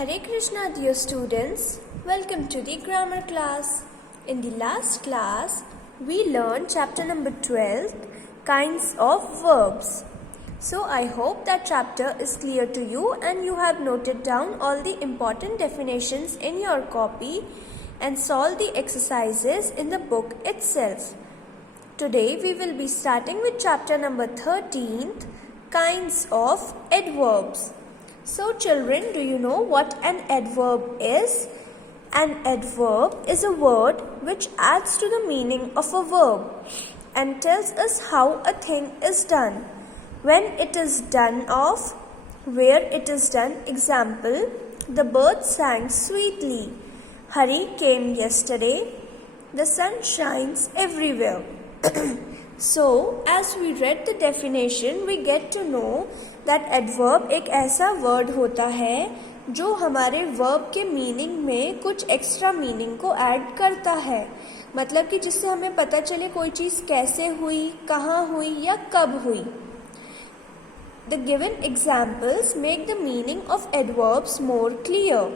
Hare Krishna, dear students. Welcome to the grammar class. In the last class, we learned chapter number 12, kinds of verbs. So I hope that chapter is clear to you and you have noted down all the important definitions in your copy and solved the exercises in the book itself. Today we will be starting with chapter number 13, kinds of adverbs. So children, do you know what an adverb is? An adverb is a word which adds to the meaning of a verb and tells us how a thing is done, when it is done of, where it is done. Example, the bird sang sweetly. Hari came yesterday. The sun shines everywhere. So, as we read the definition, we get to know that adverb एक ऐसा word होता है जो हमारे verb के meaning में कुछ extra meaning को add करता है. मतलब कि जिससे हमें पता चले कोई चीज़ कैसे हुई, कहाँ हुई या कब हुई. The given examples make the meaning of adverbs more clear.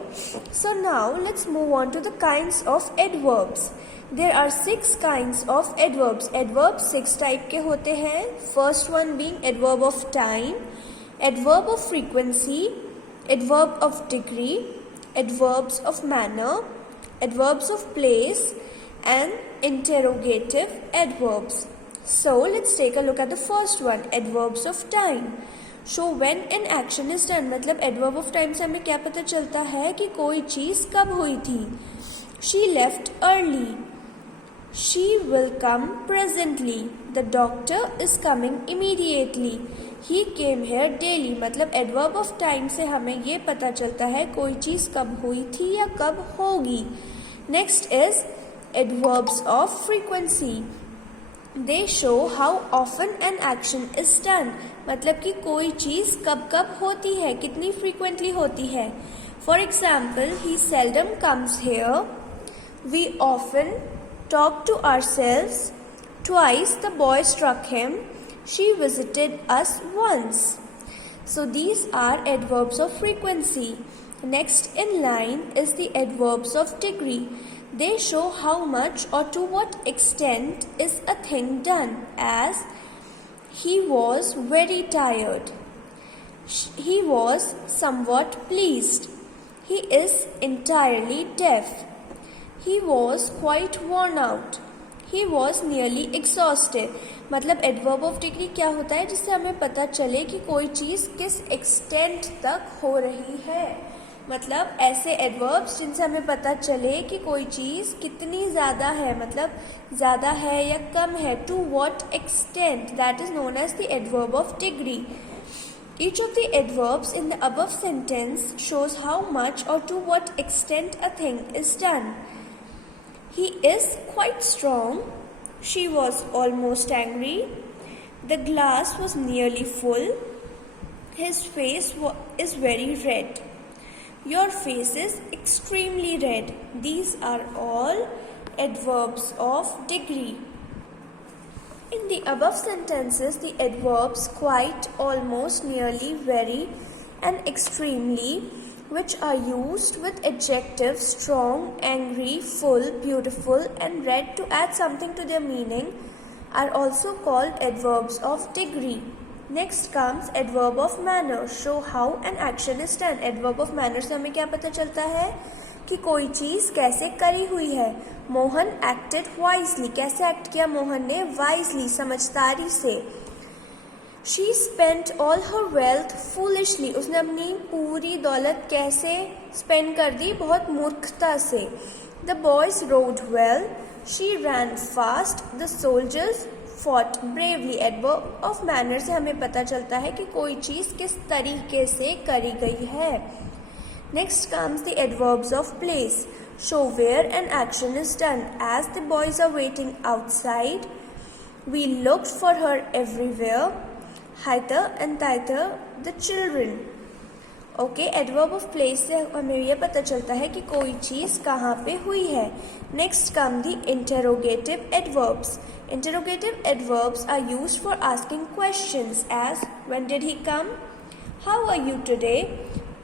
So now let's move on to the kinds of adverbs. There are 6 kinds of adverbs. Adverbs 6 type के होते हैं. First one being adverb of time, adverb of frequency, adverb of degree, adverbs of manner, adverbs of place, and interrogative adverbs. So let's take a look at the first one, adverbs of time. Show when an action is done. मतलब adverb of time से हमें क्या पता चलता है कि कोई चीज़ कब हुई थी. She left early. She will come presently. The doctor is coming immediately. He came here daily. मतलब adverb of time से हमें ये पता चलता है कोई चीज़ कब हुई थी या कब होगी. Next is adverbs of frequency. They show how often an action is done. मतलब कि कोई चीज़ कब कब होती है, कितनी frequently होती है. For example, he seldom comes here. We often talk to ourselves. Twice the boy struck him. She visited us once. So these are adverbs of frequency. Next in line is the adverbs of degree. They show how much or to what extent is a thing done, as he was very tired. He was somewhat pleased. He is entirely deaf. He was quite worn out. He was nearly exhausted. मतलब adverb of degree क्या होता है जिससे हमें पता चले कि कोई चीज़ किस extent तक हो रही है. मतलब ऐसे adverbs जिनसे हमें पता चले कि कोई चीज़ कितनी ज़्यादा है, मतलब ज़्यादा है या कम है. To what extent, that is known as the adverb of degree. Each of the adverbs in the above sentence shows how much or to what extent a thing is done. He is quite strong. She was almost angry. The glass was nearly full. His face is very red. Your face is extremely red. These are all adverbs of degree. In the above sentences, the adverbs quite, almost, nearly, very, and extremely, which are used with adjectives strong, angry, full, beautiful, and red to add something to their meaning, are also called adverbs of degree. Next comes adverb of manner. Show how an action is done. Adverb of manner से हमें क्या पता चलता है कि कोई चीज़ कैसे करी हुई है. Mohan acted wisely. कैसे act किया मोहन ने? Wisely, समझदारी से. She spent all her wealth foolishly. उसने अपनी पूरी दौलत कैसे spend कर दी? बहुत मूर्खता से. The boys rode well. She ran fast. The soldiers fought bravely. Adverb of manner से हमें पता चलता है कि कोई चीज़ किस तरीके से करी गई है. Next comes the adverbs of place. Show where an action is done. As the boys are waiting outside, we looked for her everywhere. Hither and thither the children. Okay, adverb of place से हमें ये पता चलता है कि कोई चीज़ कहाँ पे हुई है. Next come the interrogative adverbs. Interrogative adverbs are used for asking questions as when did he come? How are you today?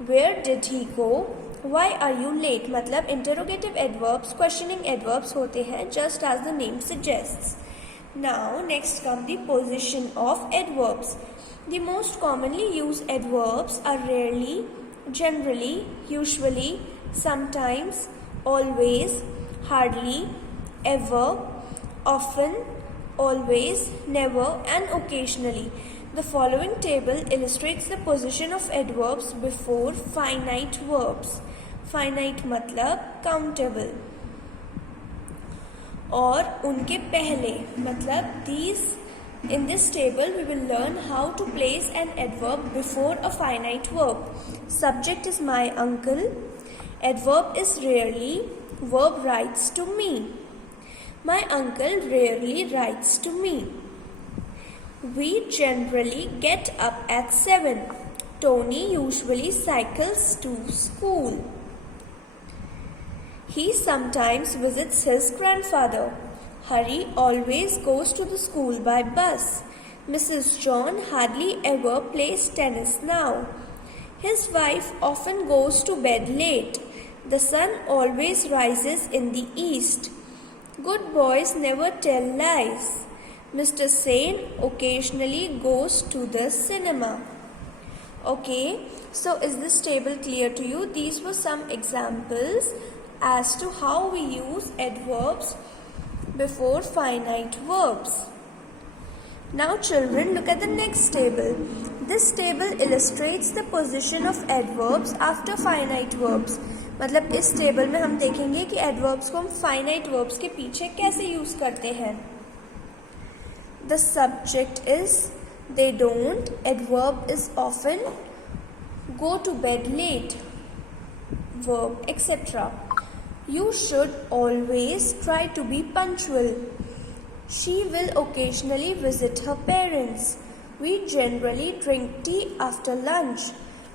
Where did he go? Why are you late? मतलब interrogative adverbs, questioning adverbs होते हैं, just as the name suggests. Now, next come the position of adverbs. The most commonly used adverbs are rarely, generally, usually, sometimes, always, hardly, ever, often, always, never, and occasionally. The following table illustrates the position of adverbs before finite verbs. Finite मतलब countable. और उनके पहले मतलब these. In this table we will learn how to place an adverb before a finite verb. Subject is my uncle. Adverb is rarely. Verb writes to me. My uncle rarely writes to me. We generally get up at 7. Tony usually cycles to school. He sometimes visits his grandfather. Hari always goes to the school by bus. Mrs. John hardly ever plays tennis now. His wife often goes to bed late. The sun always rises in the east. Good boys never tell lies. Mr. Sane occasionally goes to the cinema. Okay, so is this table clear to you? These were some examples as to how we use adverbs before finite verbs. Now children, look at the next table. This table illustrates the position of adverbs after finite verbs. मतलब इस table में हम देखेंगे कि adverbs को हम finite verbs के पीछे कैसे यूज करते हैं. The subject is they don't, adverb is often, go to bed late, verb, etc. You should always try to be punctual. She will occasionally visit her parents. We generally drink tea after lunch.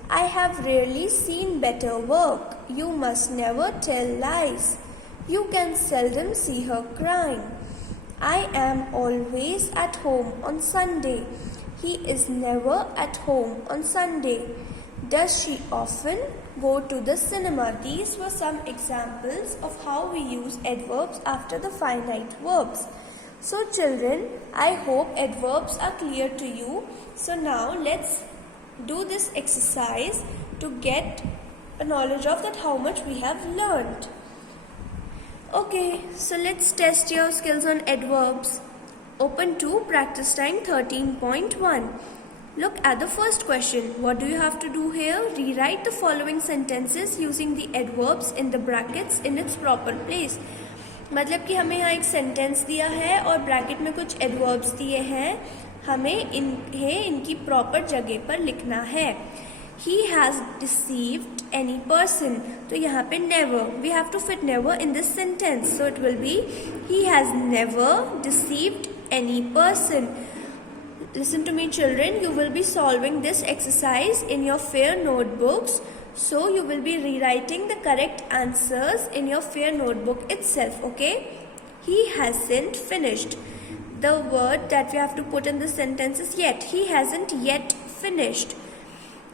I have rarely seen better work. You must never tell lies. You can seldom see her crying. I am always at home on Sunday. He is never at home on Sunday. Does she often go to the cinema? These were some examples of how we use adverbs after the finite verbs. So children, I hope adverbs are clear to you. So now let's do this exercise to get a knowledge of that how much we have learned. Okay, so let's test your skills on adverbs. Open to practice time 13.1. Look at the first question. What do you have to do here? Rewrite the following sentences using the adverbs in the brackets in its proper place. मतलब कि हमें यहाँ एक sentence दिया है और bracket में कुछ एडवर्ब्स दिए हैं, हमें इन्हें इनकी प्रॉपर जगह पर लिखना है. He has deceived any person. तो यहाँ पे never, we have to fit never in this sentence. So it will be he has never deceived any person. Listen to me children, you will be solving this exercise in your fair notebooks. So you will be rewriting the correct answers in your fair notebook itself, okay? He hasn't finished. The word that we have to put in the sentence is yet. He hasn't yet finished.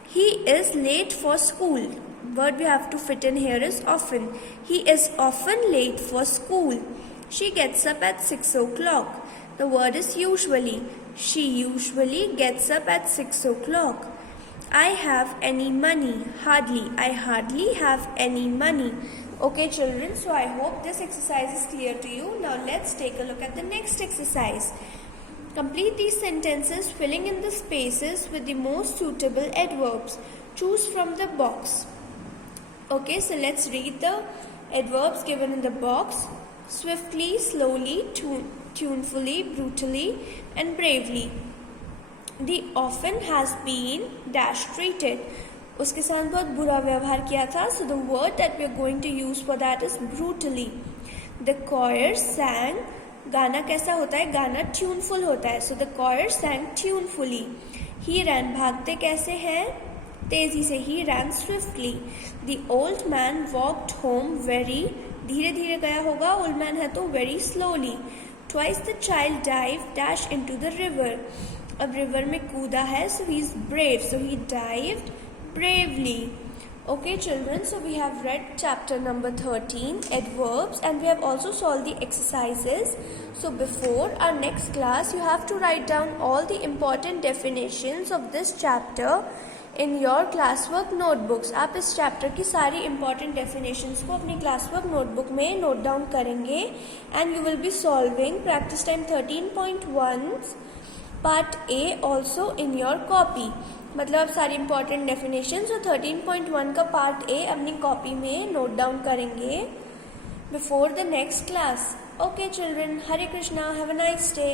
He is late for school. Word we have to fit in here is often. He is often late for school. She gets up at 6 o'clock. The word is usually. She usually gets up at 6 o'clock. I have any money. Hardly. I hardly have any money. Okay children, so I hope this exercise is clear to you. Now let's take a look at the next exercise. Complete these sentences filling in the spaces with the most suitable adverbs. Choose from the box. Okay, so let's read the adverbs given in the box. Swiftly, slowly, tunefully, brutally, and bravely. The often has been dash treated. उसके साथ बहुत बुरा व्यवहार किया था. So the word that we are going to use for that is brutally. The choir sang. गाना कैसा होता है? गाना tuneful होता है. So the choir sang tunefully. He ran. भागते कैसे हैं? तेजी से. He ran swiftly. The old man walked home very. धीरे धीरे गया होगा. Old man है तो very slowly. Twice the child dived dash into the river. अब river में कूदा है, so he is brave. So he dived bravely. Okay children, so we have read chapter number 13, adverbs, and we have also solved the exercises. So before our next class, you have to write down all the important definitions of this chapter in your classwork notebooks. आप इस chapter की सारी important definitions को अपनी classwork notebook में note down करेंगे and you will be solving practice time 13.1 part A also in your copy. मतलब आप सारी इंपॉर्टेंट डेफिनेशंस और 13.1 का पार्ट ए अपनी कॉपी में नोट डाउन करेंगे before the next class. Okay children, Hare Krishna, have a nice day.